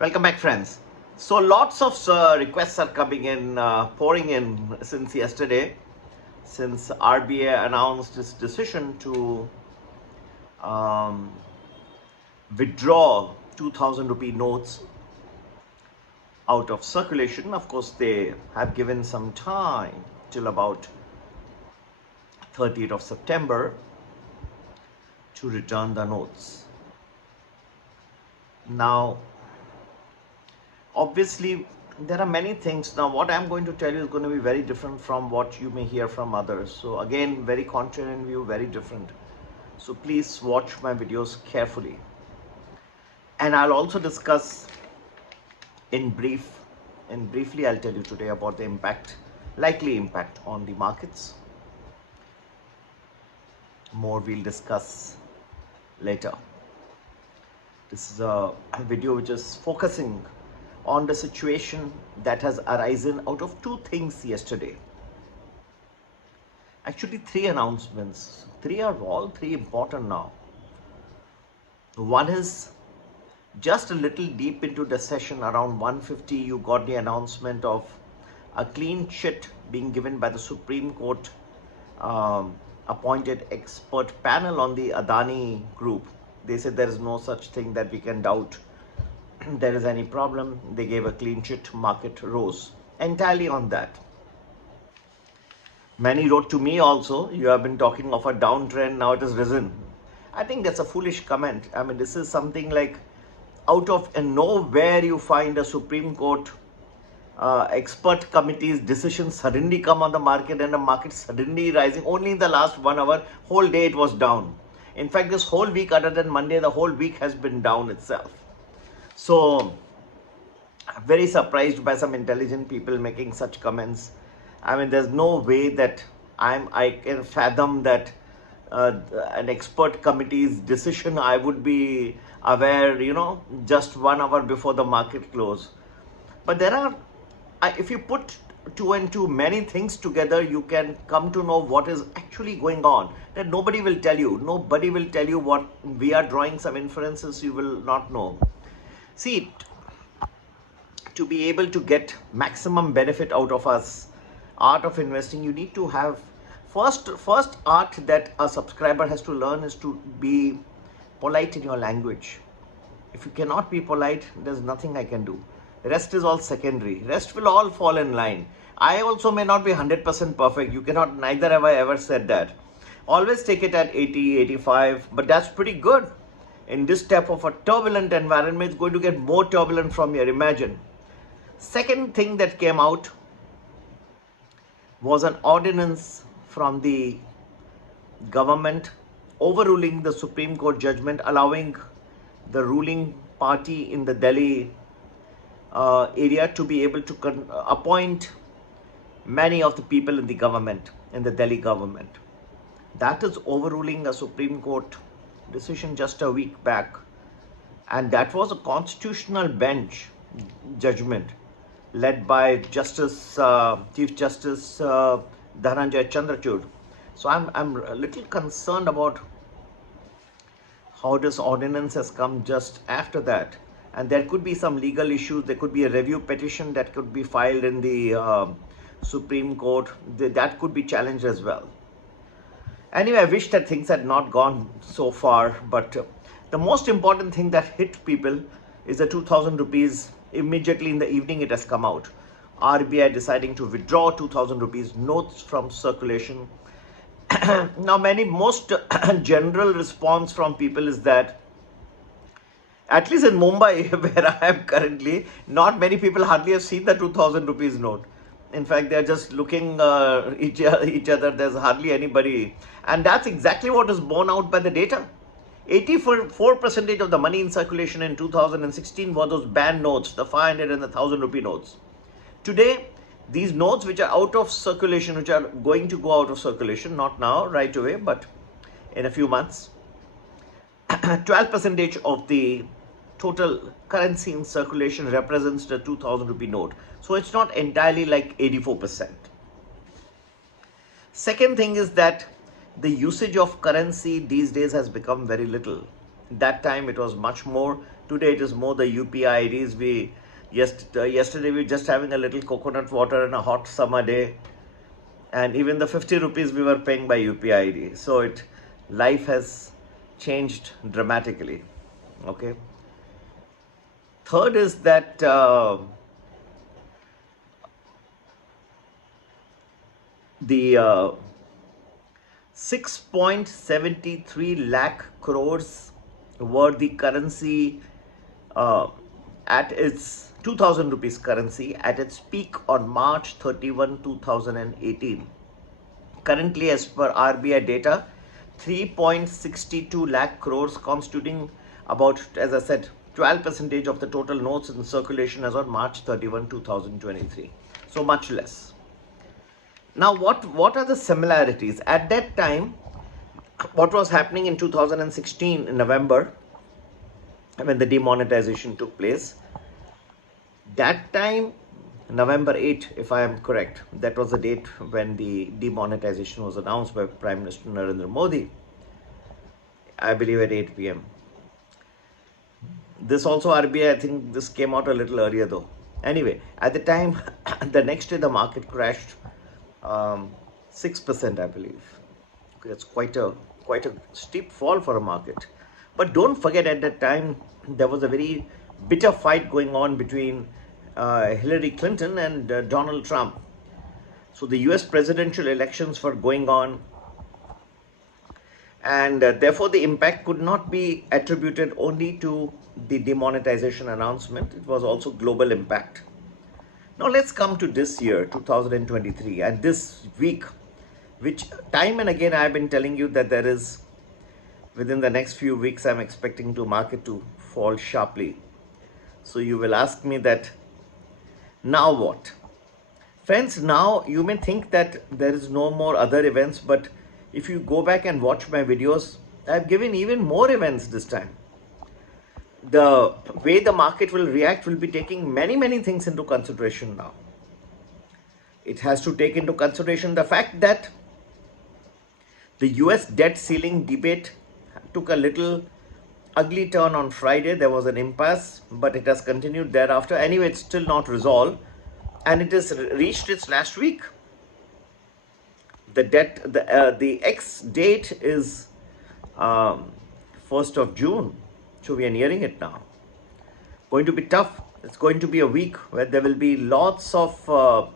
Welcome back, friends. So, lots of requests are coming in, pouring in since yesterday, since RBI announced its decision to um, withdraw 2000 rupee notes out of circulation. Of course, they have given some time till about 30th of September to return the notes. Now, obviously, there are many things. Now what I'm going to tell you is going to be very different from what you may hear from others. So again, very contrarian view, very different. So please watch my videos carefully, and I'll also discuss in briefly I'll tell you today about the likely impact on the markets. More we'll discuss later. This is a video which is focusing on the situation that has arisen out of two things yesterday. Actually, three announcements. All three important now. One is just a little deep into the session, around 1:50, you got the announcement of a clean chit being given by the Supreme Court appointed expert panel on the Adani group. They said there is no such thing that we can doubt there is any problem. They gave a clean chit, market rose entirely on that. Many wrote to me also, you have been talking of a downtrend, now it has risen. I think that's a foolish comment. I mean, this is something like out of nowhere you find a Supreme Court expert committee's decision suddenly come on the market, and the market suddenly rising. Only in the last 1 hour, whole day it was down. In fact, this whole week, other than Monday, the whole week has been down itself. So, very surprised by some intelligent people making such comments. I mean, there's no way that I can fathom that an expert committee's decision I would be aware, just 1 hour before the market close. But there are, if you put two and two many things together, you can come to know what is actually going on. That nobody will tell you. Nobody will tell you what we are drawing some inferences you will not know. See, to be able to get maximum benefit out of us, art of investing, you need to have first art that a subscriber has to learn is to be polite in your language. If you cannot be polite, there's nothing I can do. Rest is all secondary. Rest will all fall in line. I also may not be 100% perfect. You cannot, neither have I ever said that. Always take it at 80, 85, but that's pretty good. In this type of a turbulent environment, it's going to get more turbulent from here, imagine. Second thing that came out was an ordinance from the government overruling the Supreme Court judgment, allowing the ruling party in the Delhi area to be able to appoint many of the people in the government, in the Delhi government. That is overruling a Supreme Court decision just a week back, and that was a constitutional bench judgment led by Chief Justice Dhananjay Chandrachud. So I'm a little concerned about how this ordinance has come just after that, and there could be some legal issues. There could be a review petition that could be filed in the Supreme Court. That could be challenged as well. Anyway, I wish that things had not gone so far, but the most important thing that hit people is the 2000 rupees. Immediately in the evening it has come out. RBI deciding to withdraw 2000 rupees notes from circulation. Now, most general response from people is that, at least in Mumbai, where I am currently, not many people hardly have seen the 2000 rupees note. In fact, they're just looking each other. There's hardly anybody. And that's exactly what is borne out by the data. 84% of the money in circulation in 2016 were those banned notes, the 500 and the 1000 rupee notes. Today, these notes which are out of circulation, which are going to go out of circulation, not now, right away, but in a few months, 12% of the total currency in circulation represents the 2000 rupee note. So it's not entirely like 84%. Second thing is that the usage of currency these days has become very little. That time it was much more. Today it is more the UPI IDs. Yesterday we were just having a little coconut water on a hot summer day, and even the 50 rupees we were paying by UPI ID. So life has changed dramatically. Okay. Third is that the 6.73 lakh crores were the currency at its 2000 rupees currency at its peak on March 31, 2018. Currently, as per RBI data, 3.62 lakh crores, constituting about, as I said, 12% of the total notes in circulation as on March 31, 2023. So much less. Now, what are the similarities? At that time, what was happening in 2016 in November, when the demonetization took place, that time, November 8, if I am correct, that was the date when the demonetization was announced by Prime Minister Narendra Modi, I believe at 8 p.m. This also RBI, I think this came out a little earlier though. Anyway, at the time, the next day the market crashed 6%, I believe. That's quite a steep fall for a market. But don't forget, at that time there was a very bitter fight going on between Hillary Clinton and Donald Trump. So the US presidential elections were going on, and therefore the impact could not be attributed only to the demonetization announcement. It was also global impact. Now let's come to this year, 2023, and this week, which time and again I have been telling you that there is, within the next few weeks, I'm expecting the market to fall sharply. So you will ask me that, now what? Friends, now you may think that there is no more other events, but if you go back and watch my videos, I've given even more events this time. The way the market will react will be taking many things into consideration now. It has to take into consideration the fact that the US debt ceiling debate took a little ugly turn on Friday. There was an impasse, but it has continued thereafter. Anyway, it's still not resolved, and it has reached its last week. The X date is 1st of June. So we are nearing it now. Going to be tough. It's going to be a week where there will be lots of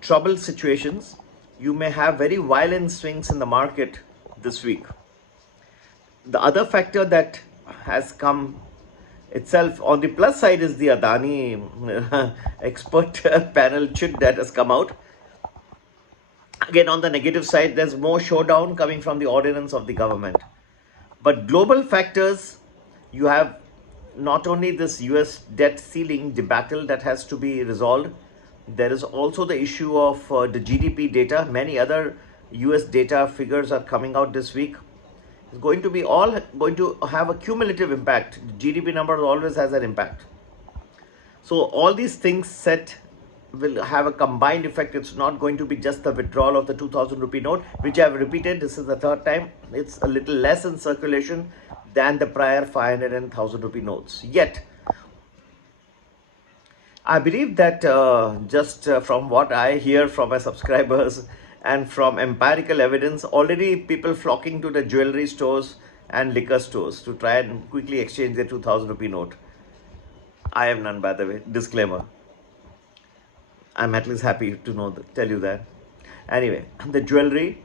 trouble situations. You may have very violent swings in the market this week. The other factor that has come itself on the plus side is the Adani expert panel chit that has come out. Again, on the negative side, there's more showdown coming from the ordinance of the government. But global factors, you have not only this US debt ceiling debacle that has to be resolved, there is also the issue of the GDP data. Many other US data figures are coming out this week. It's going to be all going to have a cumulative impact. GDP number always has an impact. So all these things will have a combined effect. It's not going to be just the withdrawal of the 2000 rupee note, which I have repeated. This is the third time. It's a little less in circulation than the prior 500 and 1000 rupee notes. Yet, I believe that just from what I hear from my subscribers and from empirical evidence, already people flocking to the jewelry stores and liquor stores to try and quickly exchange their 2000 rupee note. I have none, by the way. Disclaimer. I'm at least happy to tell you that. Anyway, the jewelry,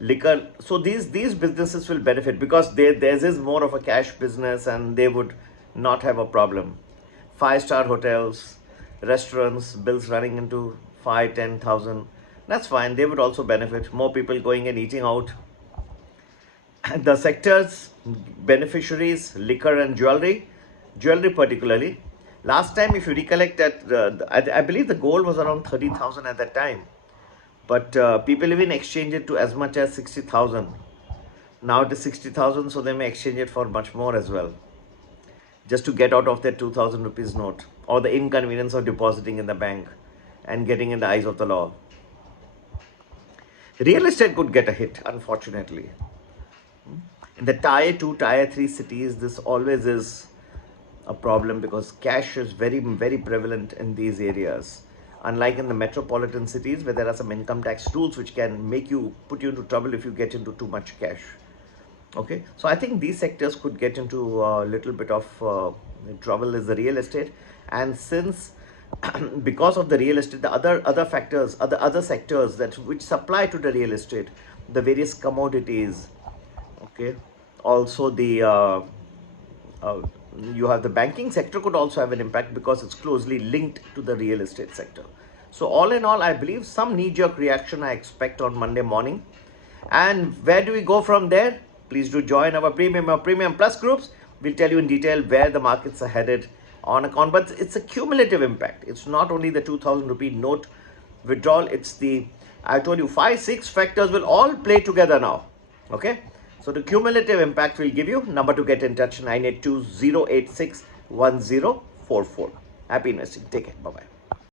liquor, so these businesses will benefit because theirs is more of a cash business and they would not have a problem. 5-star hotels, restaurants, bills running into 5,000-10,000, that's fine. They would also benefit. More people going and eating out. The sectors, beneficiaries, liquor and jewelry particularly. Last time, if you recollect that, I believe the gold was around 30,000 at that time. But people even exchange it to as much as 60,000. Now it is 60,000, so they may exchange it for much more as well, just to get out of their 2000 rupees note, or the inconvenience of depositing in the bank and getting in the eyes of the law. Real estate could get a hit, unfortunately. In the tier 2, tier 3 cities, this always is a problem because cash is very prevalent in these areas, unlike in the metropolitan cities where there are some income tax rules which can put you into trouble if you get into too much cash. Okay, so I think these sectors could get into a little bit of trouble is the real estate. And since because of the real estate, the other factors, other sectors that which supply to the real estate, the various commodities, okay, also the uh, you have the banking sector could also have an impact because it's closely linked to the real estate sector. So all in all, I believe some knee-jerk reaction I expect on Monday morning. And where do we go from there? Please do join our premium plus groups. We'll tell you in detail where the markets are headed on account, but it's a cumulative impact. It's not only the 2000 rupee note withdrawal, it's the, I told you, 5-6 factors will all play together now. Okay, so the cumulative impact will give you. Number to get in touch, 982 086 1044. Happy investing. Take care. Bye bye.